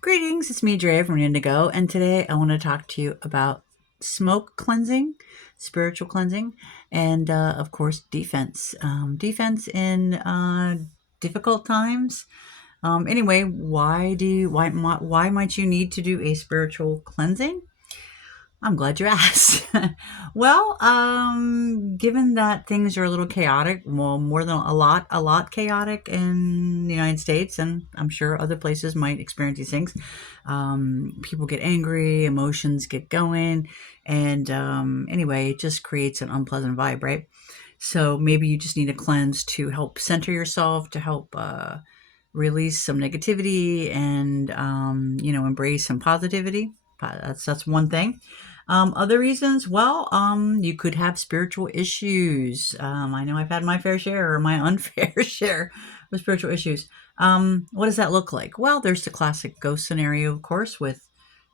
Greetings, it's me, Drea from Indigo, and today I want to talk to you about smoke cleansing, spiritual cleansing, and of course, defense. Defense in difficult times. Anyway, why might you need to do a spiritual cleansing? I'm glad you asked. Well, given that things are a little chaotic, well, more than a lot chaotic in the United States, and I'm sure other places might experience these things. People get angry, emotions get going, and anyway, it just creates an unpleasant vibe, right? So maybe you just need a cleanse to help center yourself, to help release some negativity, and embrace some positivity. That's one thing. Other reasons, well, you could have spiritual issues. I know I've had my fair share or my unfair share of spiritual issues. What does that look like? Well, there's the classic ghost scenario, of course, with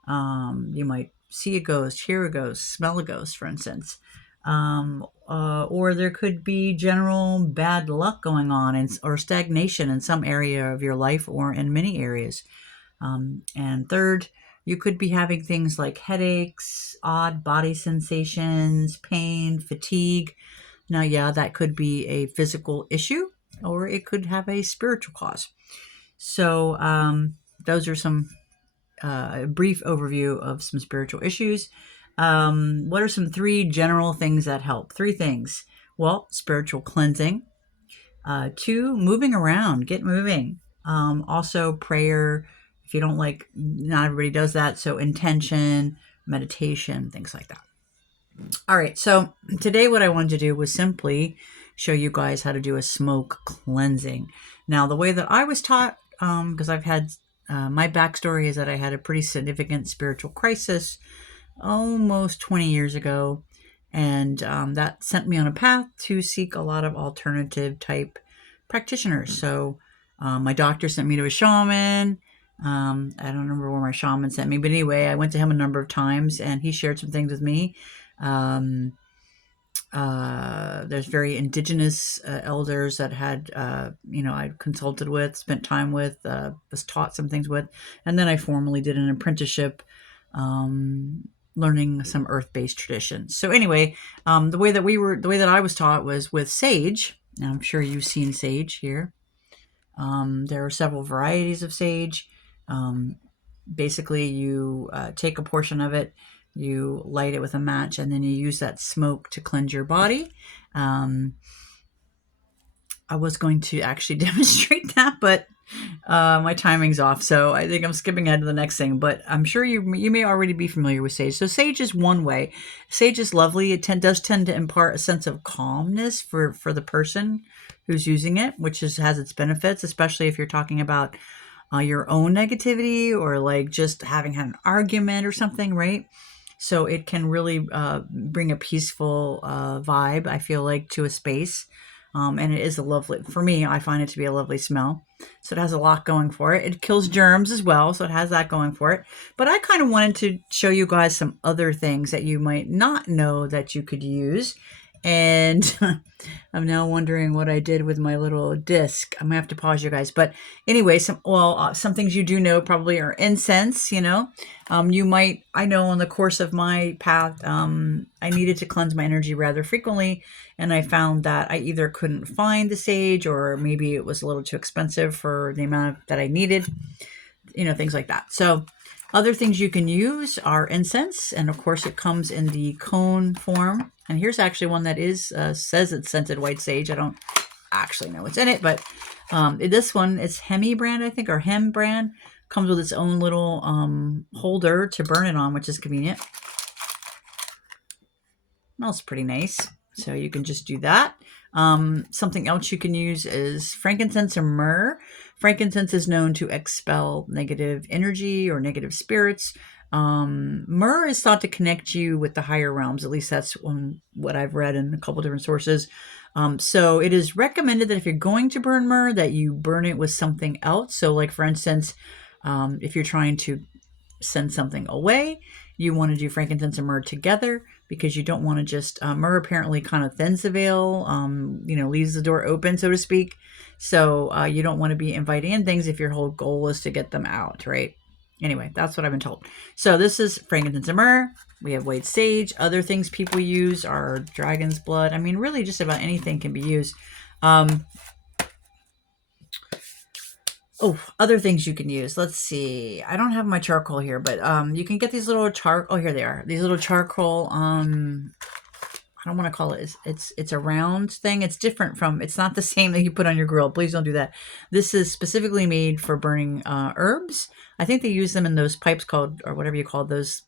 you might see a ghost, hear a ghost, smell a ghost, for instance. Or there could be general bad luck going on or stagnation in some area of your life or in many areas. And third, you could be having things like headaches, odd body sensations, pain, fatigue. Now, yeah, that could be a physical issue or it could have a spiritual cause. So, those are some brief overview of some spiritual issues. What are some three general things that help? Three things. Well, spiritual cleansing. Two, moving around, get moving. Also, prayer. If you don't like, not everybody does that. So, intention, meditation, things like that. All right. So, today, what I wanted to do was simply show you guys how to do a smoke cleansing. Now, the way that I was taught, because I've had my backstory is that I had a pretty significant spiritual crisis almost 20 years ago. And that sent me on a path to seek a lot of alternative type practitioners. So my doctor sent me to a shaman. I don't remember where my shaman sent me, but anyway, I went to him a number of times and he shared some things with me. Um, there's very indigenous elders that had, I consulted with, spent time with, was taught some things with, and then I formally did an apprenticeship, learning some earth-based traditions. So anyway, the way that I was taught was with sage. Now, I'm sure you've seen sage here. There are several varieties of sage. Basically, you take a portion of it, you light it with a match, and then you use that smoke to cleanse your body. I was going to actually demonstrate that, but my timing's off, so I think I'm skipping ahead to the next thing. But I'm sure you may already be familiar with sage. So sage is one way. Sage is lovely. It does tend to impart a sense of calmness for the person who's using it, which has its benefits, especially if you're talking about your own negativity or like just having had an argument or something, right? So it can really bring a peaceful vibe, I feel like, to a space. And it is a lovely, for me, I find it to be a lovely smell. So it has a lot going for it. It kills germs as well, so it has that going for it. But I kind of wanted to show you guys some other things that you might not know that you could use. And I'm now wondering what I did with my little disc. I'm gonna have to pause you guys. But anyway, some things you do know probably are incense. You might, I know in the course of my path, I needed to cleanse my energy rather frequently, and I found that I either couldn't find the sage or maybe it was a little too expensive for the amount that I needed. Things like that. So other things you can use are incense, and of course it comes in the cone form. And here's actually one that says it's scented white sage. I don't actually know what's in it, but this one, it's Hemi brand, I think, or Hem brand. Comes with its own little holder to burn it on, which is convenient. Smells pretty nice. So you can just do that. Something else you can use is frankincense or myrrh. Frankincense is known to expel negative energy or negative spirits. Myrrh is thought to connect you with the higher realms. At least that's what I've read in a couple different sources. So it is recommended that if you're going to burn myrrh, that you burn it with something else. So like, for instance, if you're trying to send something away, you want to do frankincense and myrrh together, because you don't want to just, myrrh apparently kind of thins the veil, leaves the door open, so to speak. So you don't want to be inviting in things if your whole goal is to get them out, right? Anyway, that's what I've been told. So this is frankincense and myrrh. We have white sage. Other things people use are dragon's blood. I mean, really just about anything can be used. Other things you can use. Let's see. I don't have my charcoal here, but you can get these little oh, here they are. These little charcoal, I don't want to call it, it's a round thing. It's different from, it's not the same that you put on your grill. Please don't do that. This is specifically made for burning herbs. I think they use them in those pipes called, or whatever you call those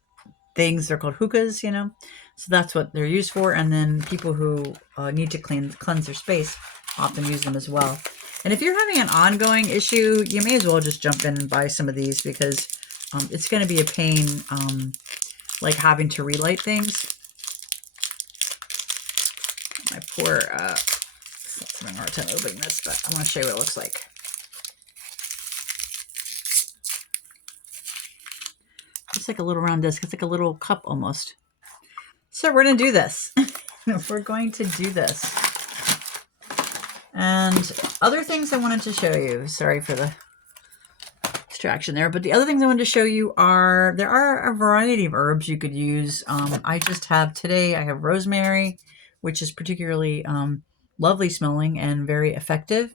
things. They're called hookahs, you know? So that's what they're used for. And then people who need to cleanse their space often use them as well. And if you're having an ongoing issue, you may as well just jump in and buy some of these, because it's going to be a pain, like having to relight things. My poor, it's having a hard time opening this, but I want to show you what it looks like. It's like a little round disc. It's like a little cup almost. So we're going to do this. We're going to do this. And other things I wanted to show you. Sorry for the distraction there. But the other things I wanted to show you are, there are a variety of herbs you could use. I just have today, I have rosemary, which is particularly lovely smelling and very effective.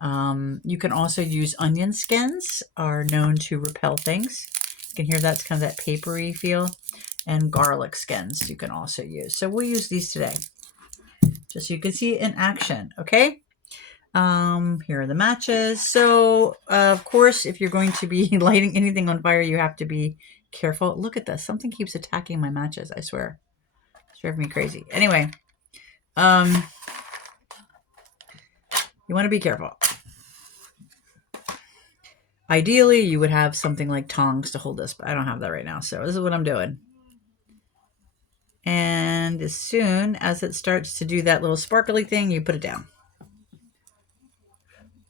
You can also use onion skins, are known to repel things. You can hear that's kind of that papery feel. And garlic skins you can also use. So we'll use these today, just so you can see it in action, okay? Here are the matches. So, of course, if you're going to be lighting anything on fire, you have to be careful. Look at this. Something keeps attacking my matches, I swear. It's driving me crazy. Anyway, you want to be careful. Ideally, you would have something like tongs to hold this, but I don't have that right now. So this is what I'm doing. And as soon as it starts to do that little sparkly thing, you put it down.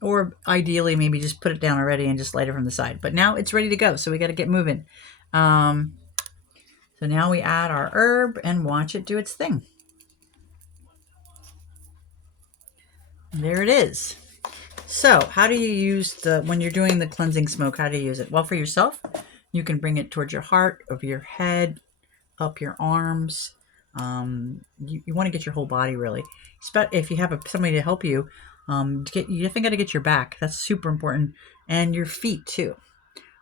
Or ideally, maybe just put it down already and just light it from the side. But now it's ready to go, so we got to get moving. So now we add our herb and watch it do its thing. There it is. So how do you use when you're doing the cleansing smoke, how do you use it? Well, for yourself, you can bring it towards your heart, over your head, up your arms. You want to get your whole body, really. If you have somebody to help you, you definitely got to get your back. That's super important. And your feet too.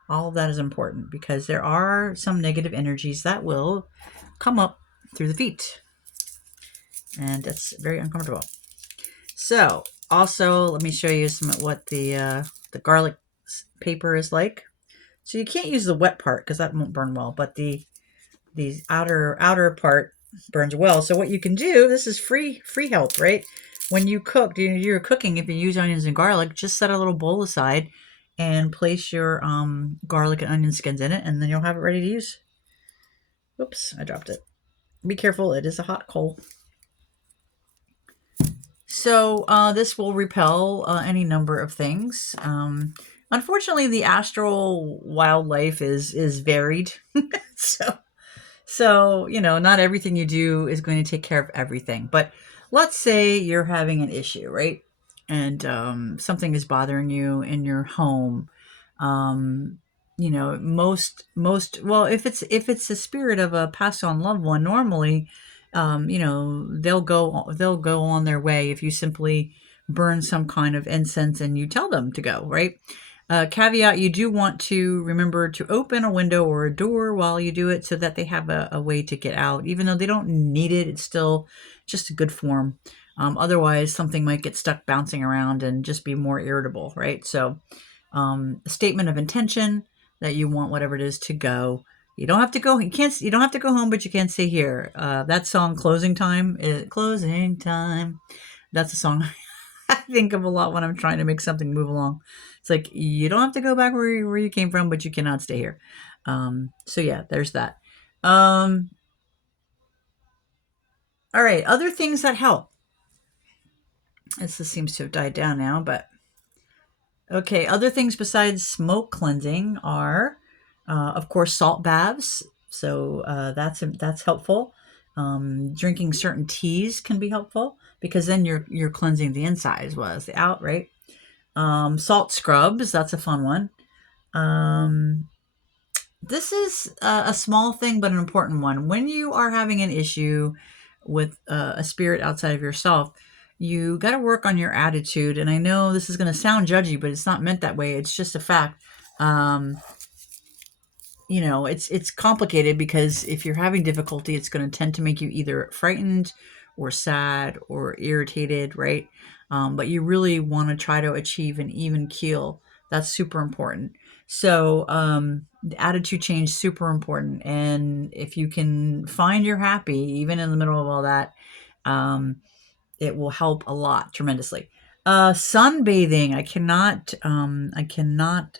All of that is important, because there are some negative energies that will come up through the feet. And that's very uncomfortable. So also, let me show you what the garlic paper is like. So you can't use the wet part because that won't burn well, but the outer part burns well. So what you can do, this is free help, right? When you cook, you're cooking, if you use onions and garlic, just set a little bowl aside and place your garlic and onion skins in it, and then you'll have it ready to use. Oops, I dropped it. Be careful, it is a hot coal. So this will repel any number of things. Unfortunately, the astral wildlife is varied. So, you know, not everything you do is going to take care of everything. But let's say you're having an issue, right? And something is bothering you in your home. You know, well, if it's the spirit of a passed on loved one, normally, you know, they'll go on their way if you simply burn some kind of incense and you tell them to go, right? Caveat, you do want to remember to open a window or a door while you do it so that they have a way to get out. Even though they don't need it, it's still just a good form. Otherwise, something might get stuck bouncing around and just be more irritable, right? So a statement of intention that you want whatever it is to go. You don't have to go. You don't have to go home, but you can't stay here. That song, Closing Time. Closing Time. That's a song I think of a lot when I'm trying to make something move along. It's like, you don't have to go back where you came from, but you cannot stay here. So yeah, there's that. All right, other things that help. This seems to have died down now, but okay. Other things besides smoke cleansing are, of course, salt baths. So that's helpful. Drinking certain teas can be helpful, because then you're cleansing the inside as well as the out, right? Salt scrubs, that's a fun one. this is a small thing, but an important one. When you are having an issue with a spirit outside of yourself, you got to work on your attitude. And I know this is going to sound judgy, but it's not meant that way. It's just a fact. Um, it's complicated because if you're having difficulty, it's going to tend to make you either frightened or sad or irritated, right? But you really want to try to achieve an even keel. That's super important. So the attitude change super important, and if you can find you're happy even in the middle of all that, um, it will help a lot tremendously. Sunbathing. I cannot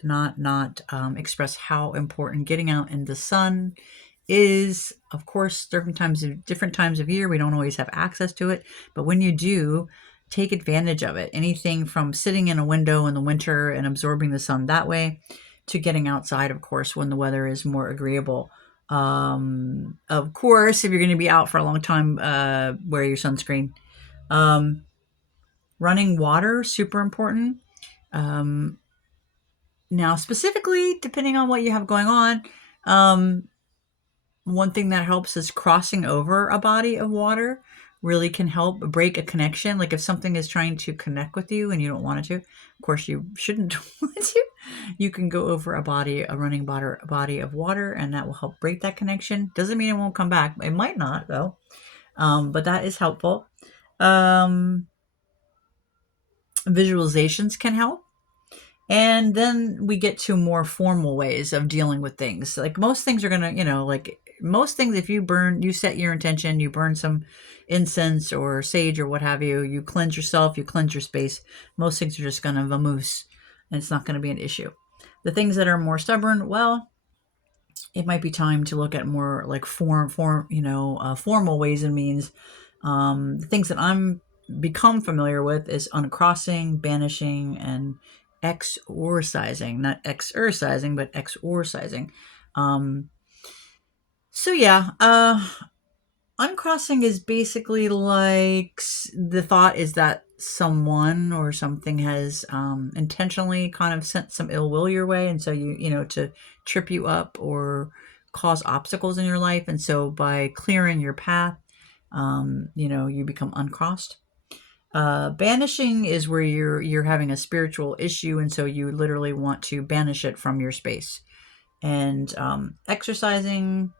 not express how important getting out in the sun is. Of course, different times of year, we don't always have access to it, but when you do, take advantage of it. Anything from sitting in a window in the winter and absorbing the sun that way, to getting outside, of course, when the weather is more agreeable. Of course, if you're going to be out for a long time, wear your sunscreen. Um, Running water, super important. Um, Now, specifically, depending on what you have going on, um, one thing that helps is crossing over a body of water really can help break a connection. Like if something is trying to connect with you and you don't want it to, of course you shouldn't want to. You can go over a running body of water, and that will help break that connection. Doesn't mean it won't come back. It might not though, but that is helpful. Um, Visualizations can help. And then we get to more formal ways of dealing with things. Like most things are going to, like most things, if you set your intention, you burn some incense or sage or what have you, you cleanse yourself, you cleanse your space. Most things are just going to vamoose, and it's not going to be an issue. The things that are more stubborn, well, it might be time to look at more like formal ways and means. The things that I'm become familiar with is uncrossing, banishing, and exorcising. Not exorcising, but exorcising. Um, so yeah, uncrossing is basically like the thought is that someone or something has intentionally kind of sent some ill will your way, and so to trip you up or cause obstacles in your life, and so by clearing your path, you become uncrossed. Banishing is where you're having a spiritual issue, and so you literally want to banish it from your space. And exercising,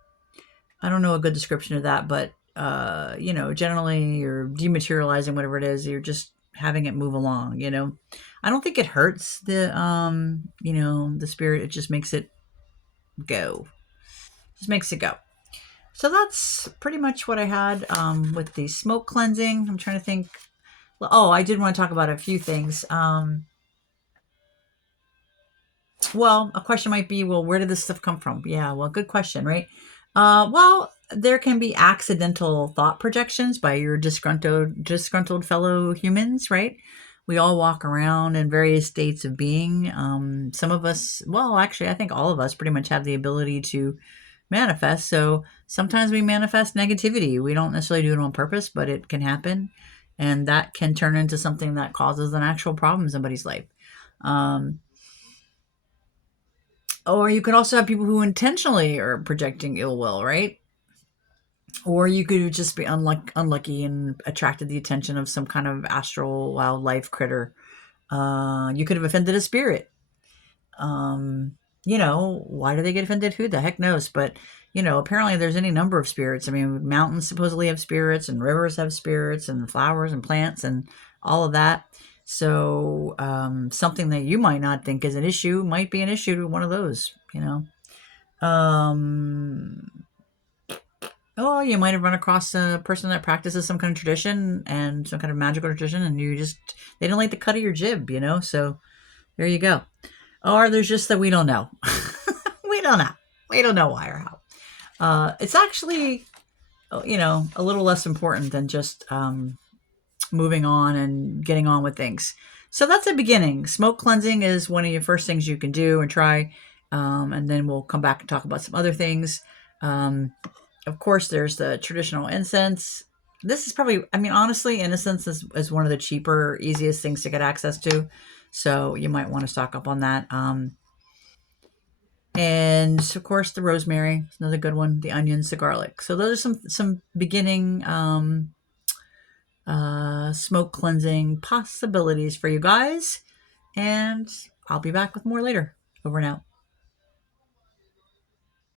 I don't know a good description of that, but generally you're dematerializing whatever it is. You're just having it move along. I don't think it hurts the spirit. It just makes it go. Just makes it go. So that's pretty much what I had with the smoke cleansing. I'm trying to think. Oh, I did want to talk about a few things. Well, a question might be, well, where did this stuff come from? Yeah, well, good question, right? Well, there can be accidental thought projections by your disgruntled fellow humans, right? We all walk around in various states of being. Some of us, well, actually, I think all of us pretty much have the ability to manifest. So sometimes we manifest negativity. We don't necessarily do it on purpose, but it can happen. And that can turn into something that causes an actual problem in somebody's life. Um, or you could also have people who intentionally are projecting ill will, right? Or you could just be unlucky and attracted the attention of some kind of astral wildlife critter. You could have offended a spirit. Why do they get offended? Who the heck knows? But, apparently there's any number of spirits. I mean, mountains supposedly have spirits, and rivers have spirits, and flowers and plants and all of that. So something that you might not think is an issue might be an issue to one of those. Um, oh, you might have run across a person that practices some kind of tradition and some kind of magical tradition, and they don't like the cut of your jib. So there you go. Or there's just that we don't know. We don't know. We don't know why or how. It's actually, a little less important than just moving on and getting on with things. So that's a beginning. Smoke cleansing is one of your first things you can do and try. And then we'll come back and talk about some other things. Of course, there's the traditional incense. This is probably, honestly, incense is one of the cheaper, easiest things to get access to. So you might want to stock up on that. and of course the rosemary, another good one, the onions, the garlic. So those are some beginning smoke cleansing possibilities for you guys, and I'll be back with more later. Over and out.